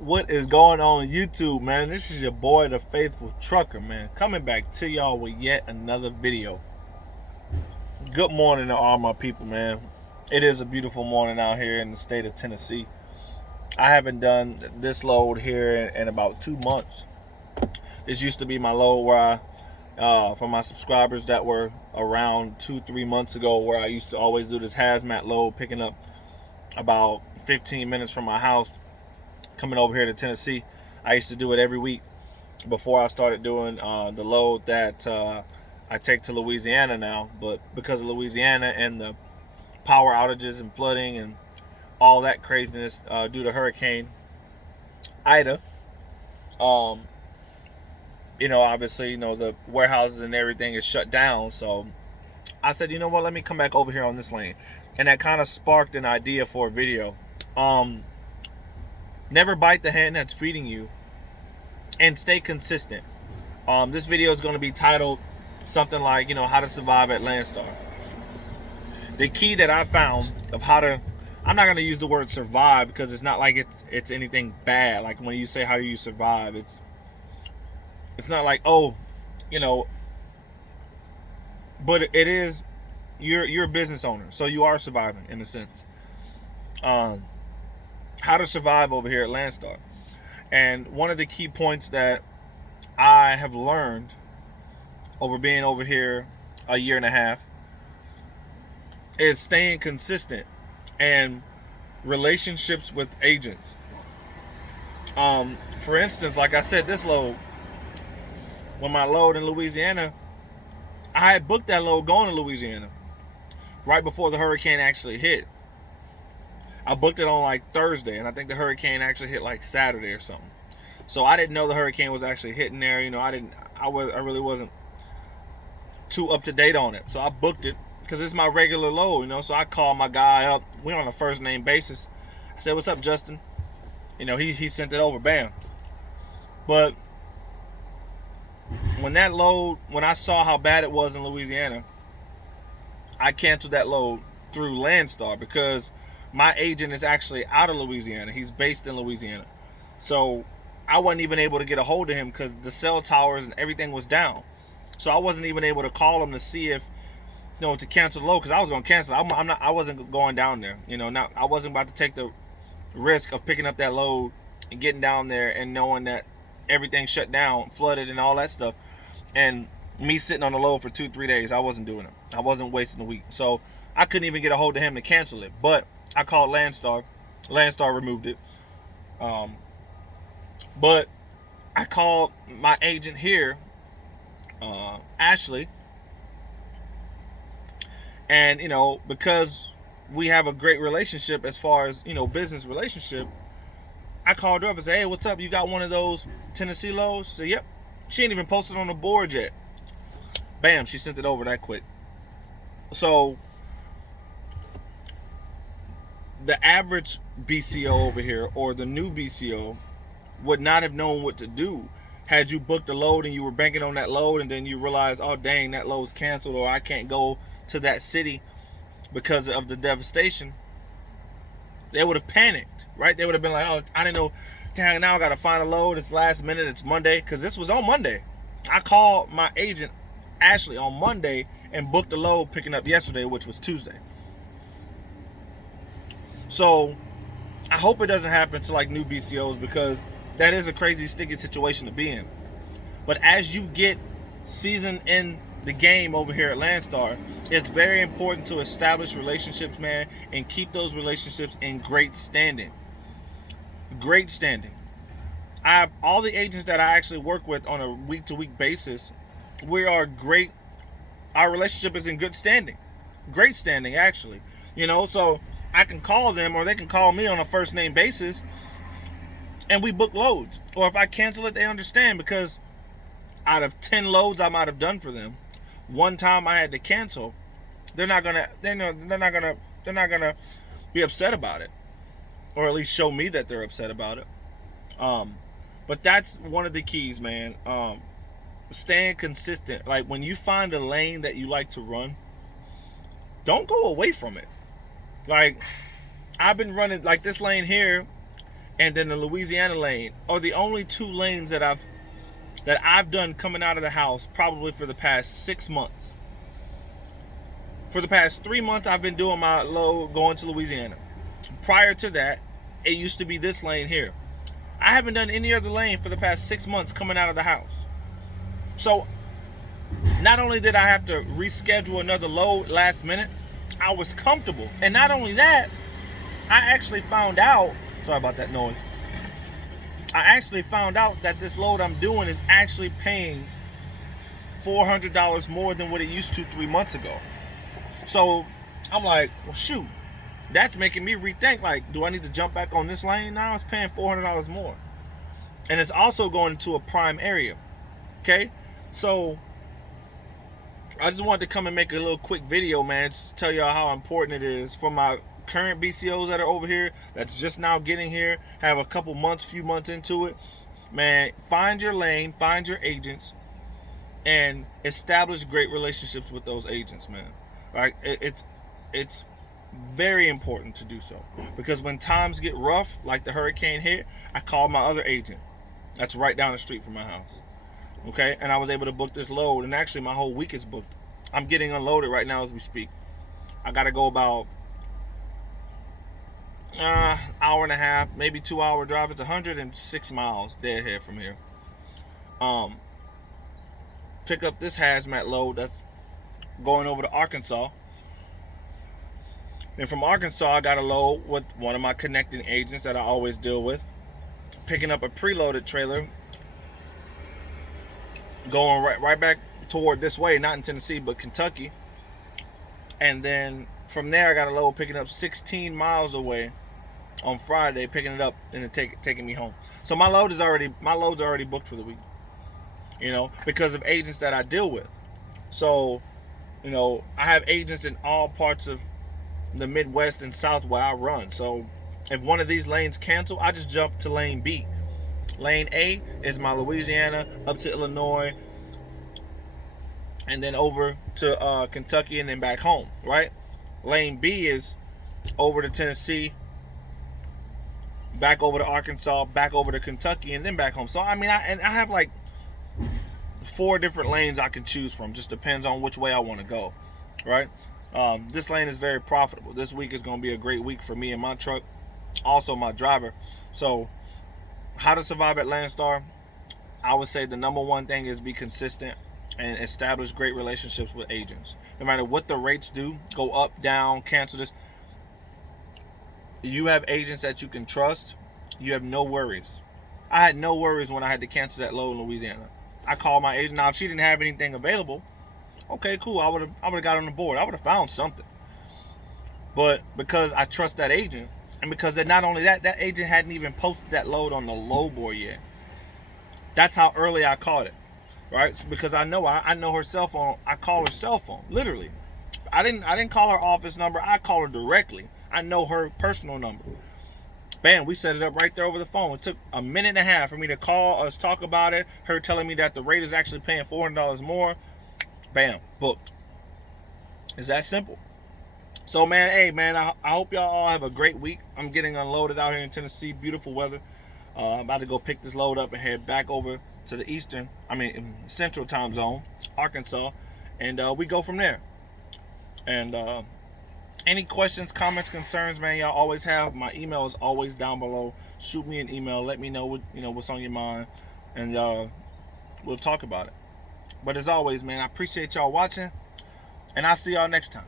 What is going on YouTube, man? This is your boy, the Faithful Trucker, man. Coming back to y'all with yet another video. Good morning to all my people, man. It is a beautiful morning out here in the state of Tennessee. I haven't done this load here in about 2 months. This used to be my load where for my subscribers that were around 2-3 months ago, where I used to always do this hazmat load, picking up about 15 minutes from my house coming over here to Tennessee. I used to do it every week before I started doing the load that I take to Louisiana now. But because of Louisiana and the power outages and flooding and all that craziness due to Hurricane Ida, um, obviously, the warehouses and everything is shut down. So I said, you know what, let me come back over here on this lane. And that kind of sparked an idea for a video. Never bite the hand that's feeding you, and stay consistent. This video is going to be titled something like, how to survive at Landstar. The key that I found of how to, I'm not going to use the word survive because it's not like it's anything bad. Like when you say how do you survive, it's not like, but it is, you're a business owner, so you are surviving in a sense. How to survive over here at Landstar. And one of the key points that I have learned over being over here a year and a half is staying consistent and relationships with agents. For instance, like I said, this load, when my load in Louisiana, I had booked that load going to Louisiana right before the hurricane actually hit. I booked it on like Thursday, and I think the hurricane actually hit like Saturday or something. So I didn't know the hurricane was actually hitting there. I really wasn't too up to date on it. So I booked it because it's my regular load, So I called my guy up. We're on a first name basis. I said, "What's up, Justin?" He sent it over, bam. But when I saw how bad it was in Louisiana, I canceled that load through Landstar because my agent is actually out of Louisiana. He's based in Louisiana. So I wasn't even able to get a hold of him because the cell towers and everything was down. So I wasn't even able to call him to see if, to cancel the load, because I was going to cancel. I wasn't going down there. I wasn't about to take the risk of picking up that load and getting down there and knowing that everything shut down, flooded and all that stuff. And me sitting on the load for 2-3 days, I wasn't doing it. I wasn't wasting a week. So I couldn't even get a hold of him to cancel it. But I called Landstar. Landstar removed it. But I called my agent here, Ashley. And, because we have a great relationship as far as, business relationship, I called her up and said, "Hey, what's up? You got one of those Tennessee loads?" She said, "Yep." She ain't even posted on the board yet. Bam, she sent it over that quick. So the average BCO over here, or the new BCO, would not have known what to do had you booked a load and you were banking on that load, and then you realize, oh dang, that load's canceled, or I can't go to that city because of the devastation. They would have panicked, right? They would have been like, oh, I didn't know, dang, now I gotta find a load, it's last minute, it's Monday, because this was on Monday. I called my agent Ashley on Monday and booked a load picking up yesterday, which was Tuesday. So I hope it doesn't happen to like new BCOs, because that is a crazy sticky situation to be in. But as you get seasoned in the game over here at Landstar, it's very important to establish relationships, man, and keep those relationships in great standing. Great standing. I have all the agents that I actually work with on a week-to-week basis. We are great. Our relationship is in good standing. Great standing, actually. So I can call them, or they can call me on a first name basis, and we book loads. Or if I cancel it, they understand, because out of 10 loads I might have done for them, one time I had to cancel. They're not gonna be upset about it, or at least show me that they're upset about it. But that's one of the keys, man. Staying consistent. Like when you find a lane that you like to run, don't go away from it. Like I've been running like this lane here and then the Louisiana lane are the only 2 lanes that I've done coming out of the house probably for the past 6 months. For the past 3 months, I've been doing my load going to Louisiana. Prior to that, it used to be this lane here. I haven't done any other lane for the past 6 months coming out of the house. So, not only did I have to reschedule another load last minute, I was comfortable. And not only that, I actually found out, sorry about that noise. I actually found out that this load I'm doing is actually paying $400 more than what it used to 3 months ago. So I'm like, well, shoot, that's making me rethink, like, do I need to jump back on this lane now? It's paying $400 more. And it's also going into a prime area. Okay? So I just wanted to come and make a little quick video, man, just to tell y'all how important it is for my current BCOs that are over here, that's just now getting here, have a few months into it. Man, find your lane, find your agents, and establish great relationships with those agents, man. Like, it's very important to do so, because when times get rough, like the hurricane hit, I called my other agent that's right down the street from my house. Okay, and I was able to book this load, and actually my whole week is booked. I'm getting unloaded right now as we speak. I gotta go about hour and a half, maybe 2 hour drive. It's 106 miles deadhead from here. Pick up this hazmat load that's going over to Arkansas. Then from Arkansas, I got a load with one of my connecting agents that I always deal with, picking up a preloaded trailer, going right back toward this way, not in Tennessee, but Kentucky. And then from there, I got a load picking up 16 miles away on Friday, picking it up and taking me home. So my load's already booked for the week, because of agents that I deal with. So, I have agents in all parts of the Midwest and South where I run. So if one of these lanes cancel, I just jump to lane B. Lane A is my Louisiana up to Illinois, and then over to Kentucky, and then back home, right? Lane B is over to Tennessee, back over to Arkansas, back over to Kentucky, and then back home. So I have like 4 different lanes I can choose from. Just depends on which way I want to go, right? This lane is very profitable. This week is going to be a great week for me and my truck, also my driver. So how to survive at Landstar, I would say the number one thing is be consistent and establish great relationships with agents. No matter what the rates do, go up, down, cancel this, you have agents that you can trust. You have no worries. I had no worries when I had to cancel that load in Louisiana. I called my agent. Now, if she didn't have anything available, okay, cool. I would have got on the board. I would have found something. But because I trust that agent, and because not only that agent hadn't even posted that load on the load board yet. That's how early I caught it, right? So because I know her cell phone. I call her cell phone, literally. I didn't call her office number. I call her directly. I know her personal number. Bam, we set it up right there over the phone. It took a minute and a half for me to call us, talk about it, her telling me that the rate is actually paying $400 more. Bam, booked. It's that simple. So, man, hey, man, I hope y'all all have a great week. I'm getting unloaded out here in Tennessee. Beautiful weather. I'm about to go pick this load up and head back over to the central time zone, Arkansas, and we go from there. And any questions, comments, concerns, man, y'all always have. My email is always down below. Shoot me an email. Let me know what's on your mind, and we'll talk about it. But as always, man, I appreciate y'all watching, and I'll see y'all next time.